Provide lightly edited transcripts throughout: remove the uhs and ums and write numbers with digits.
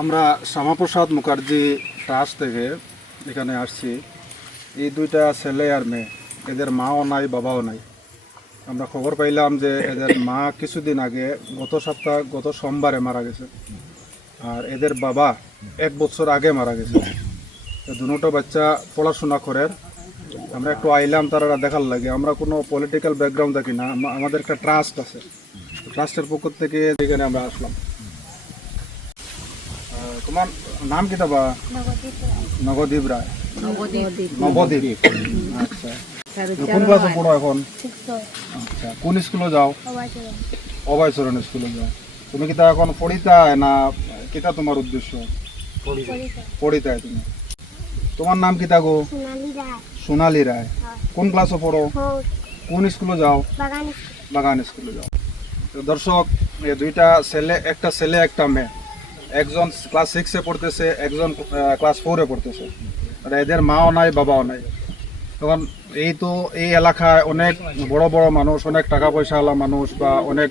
আমরা শ্যামাপ্রসাদ মুখার্জি ট্রাস্ট থেকে এখানে আসছি। এই দুইটা ছেলে আর মেয়ে, এদের মাও নাই বাবাও নাই। আমরা খবর পাইলাম যে এদের মা কিছুদিন আগে গত সোমবারে মারা গেছে, আর এদের বাবা 1 বছর আগে মারা গেছে। দুটো বাচ্চা পড়াশোনা করে। আমরা একটু আইলাম তারা দেখার লাগে। আমরা কোনো পলিটিক্যাল ব্যাকগ্রাউন্ড থাকি না, আমাদের একটা ট্রাস্ট আছে, ট্রাস্টের পক্ষ থেকে এখানে আমরা আসলাম। তোমার নাম কি তাবা? নবদ্বীপ রায়। নবদ্বীপ। আচ্ছা, কোন ক্লাসে পড়ো এখন? আচ্ছা, কোন স্কুলে যাও? অভয়চরণ স্কুলে যাও। তুমি কি তা এখন পড়িতায় না কিতা তোমার উদ্দেশ্য? পড়িতায় তুমি। তোমার নাম কি গো? সোনালী রায়। কোন ক্লাসে পড়ো? কোন স্কুলে যাও? বাগান স্কুলে যাও। তো দর্শক, এই দুইটা ছেলে, একটা ছেলে একটা মেয়ে। একজন ক্লাস 6-এ পড়তেছে, একজন ক্লাস 4-এ পড়তেছে। আর এদের মাও নাই বাবাও নাই। তখন এই এলাকায় অনেক বড় বড় মানুষ, অনেক টাকা পয়সাওয়ালা মানুষ বা অনেক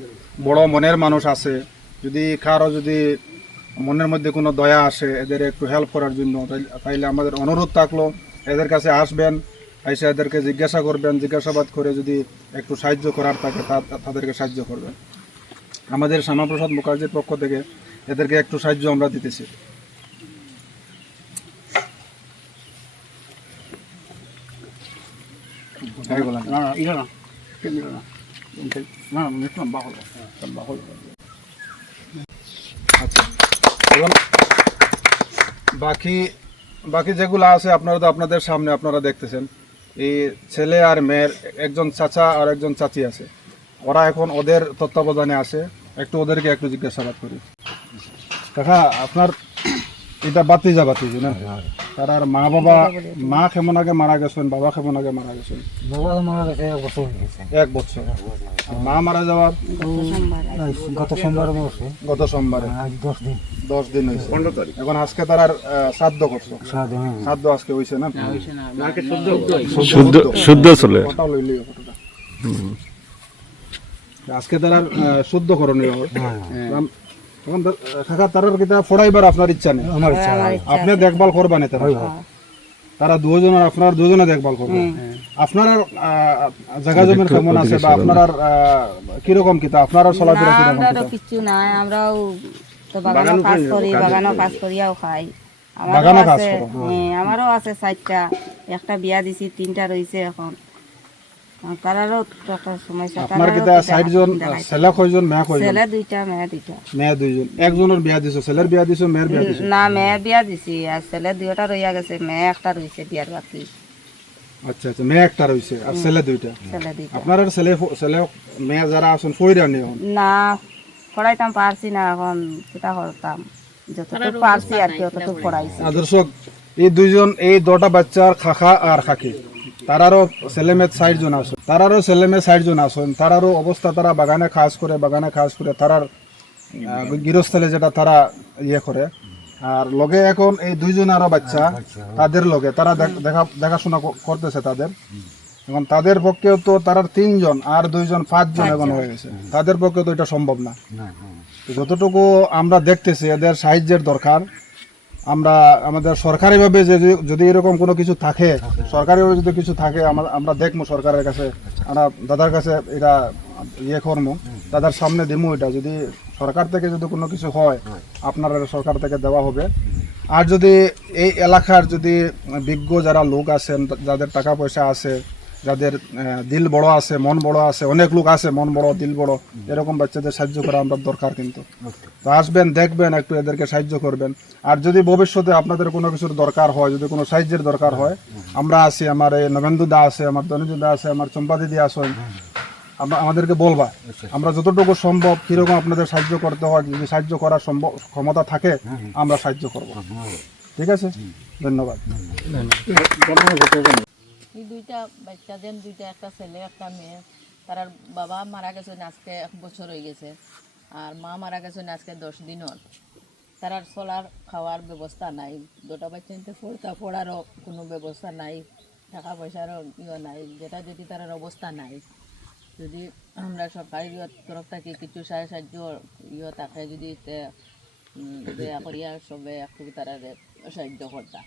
বড় মনের মানুষ আছে। যদি কারো যদি মনের মধ্যে কোনো দয়া আসে এদের একটু হেল্প করার জন্য, তাইলে আমাদের অনুরোধ থাকলো এদের কাছে আসবেন, এসে এদেরকে জিজ্ঞাসা করবেন, জিজ্ঞাসাবাদ করে যদি একটু সাহায্য করার থাকে তাদেরকে সাহায্য করবেন। আমাদের শ্যামাপ্রসাদ মুখার্জির পক্ষ থেকে এদেরকে একটু সাহায্য আমরা দিতেছি। আচ্ছা, এবং বাকি যেগুলো আছে আপনারা তো আপনাদের সামনে আপনারা দেখতেছেন। এই ছেলে আর মেয়ের একজন চাচা আর একজন চাচি আছে, ওরা এখন ওদের তত্ত্বাবধানে আছে। ওদেরকে একটু জিজ্ঞাসাবাদ করি। কাকা, আপনার এটা বাতিজা না? তার আর মা কেমন আগে মারা গেছেন, বাবা কেমন আগে মারা গেছেন? বাবা মারা গেছে 1 বছর হয়েছে। 1 বছর। মা মারা যাওয়ার গত সোমবারে 10 দিন হয়েছে। 15 তারিখ। এখন আজকে তার আর শ্রাদ্ধ করছো? শ্রাদ্ধ আজকে হয়েছে না? শুদ্ধ চলে আজকে তার আর শুদ্ধ করণীয়। এখন কাকা, তার কিতা ফড়াইবার আপনার ইচ্ছা নেই? আমার ইচ্ছা। আপনি দেখভাল করবেন তারা আপনার দুজনে দেখভাল করবেন। আপনার জায়গা জমির কেমন আছে বা আপনার কিরকম কিতা আপনার চলাফেরা কিরকম? কিছু নাই, আমরাও তো বাগানও কাজ করি, বাগানও কাজ করিয়াও খাই। আমারও আছে 4টা, একটা বিয়া দিছি, 3টা রয়েছে এখন। তারারও একটা সমস্যা। আপনার কিতা 60 জন ছেলে কয়জন, মেয়ে কয়জন? ছেলে 2টা, মেয়ে 2টা। মেয়ে 2জন। একজনের বিয়া দিছো? ছেলের বিয়া দিছো, মেয়ের বিয়া দিছো? না, মেয়ে বিয়া দিছি, আর ছেলে 2টা রইয়া গেছে, মেয়ে একটা রইছে বিয়ার বাকি। আচ্ছা আচ্ছা, মেয়ে একটা রইছে আর ছেলে 2টা। ছেলে 2টা। আপনার ছেলে মেয়ে যারা আছেন ফইরানি এখন? না, পড়াইতাম পারছি না, এখন সেটা করতাম যতটুকু পারছি আর কি অতটুকু পড়াইছি। দর্শক, এই 2জন, এই 2টা বাচ্চার খাখা আর খাকি, তারারও ছেলে মেয়ে 60 জন আছে। তারারও ছেলে মেয়ে 60 জন আছেন। তারারও অবস্থা, তারা বাগানে কাজ করে তারার গৃহস্থলে যেটা তারা ইয়ে করে। আর লগে এখন এই 2জন আরো বাচ্চা, তাদের লগে তারা দেখাশোনা করতেছে তাদের। এখন তাদের পক্ষেও তো তারা 3 জন আর 2 জন 5 জন এখন হয়ে গেছে। তাদের পক্ষে তো এটা সম্ভব না। যতটুকু আমরা দেখতেছি এদের সাহায্যের দরকার। আমরা আমাদের সরকারিভাবে যদি এরকম কোনো কিছু থাকে, সরকারিভাবে যদি কিছু থাকে আমরা দেখবো সরকারের কাছে, আমরা দাদার কাছে এটা ইয়ে করবো, দাদার সামনে দিমু। এটা যদি সরকার থেকে যদি কোনো কিছু হয়, আপনার সরকার থেকে দেওয়া হবে। আর যদি এই এলাকার যদি বিজ্ঞ যারা লোক আছেন, যাদের টাকা পয়সা আছে, যাদের দিল বড় আছে, মন বড় আছে, অনেক লোক আছে মন বড় দিল বড়, এরকম বাচ্চাদের সাহায্য করা আমরা দরকার। কিন্তু তো আসবেন, দেখবেন, একটু এদেরকে সাহায্য করবেন। আর যদি ভবিষ্যতে আপনাদের কোনো কিছুর দরকার হয়, যদি কোনো সাহায্যের দরকার হয়, আমরা আছি। আমার এই নবেন্দু দা আছে, আমার তনুজু দা আছে, আমার চম্পা দিদি আসেন, আমাদেরকে বলবা। আমরা যতটুকু সম্ভব কিরকম আপনাদের সাহায্য করতে হয়, যদি সাহায্য করার ক্ষমতা থাকে আমরা সাহায্য করব। ঠিক আছে, ধন্যবাদ। এই 2টা বাচ্চা দেন, 2টা, একটা ছেলে একটা মেয়ে। তার বাবা মারা গেছে আজকে 1 বছর হয়ে গেছে, আর মা মারা গেছে আজকে 10 দিন হল। তার চলার খাওয়ার ব্যবস্থা নাই। 2টা বাচ্চা নিতে পড়ারও কোনো ব্যবস্থা নাই, টাকা পয়সারও ইয়ে নাই। যেটা যদি তার অবস্থা নাই, যদি আমরা সরকারি তরফ থেকে কিছু সাহায্য ইয়ে থাকে, যদি দয়া করিয়া সবে একটু তারা সাহায্য করতা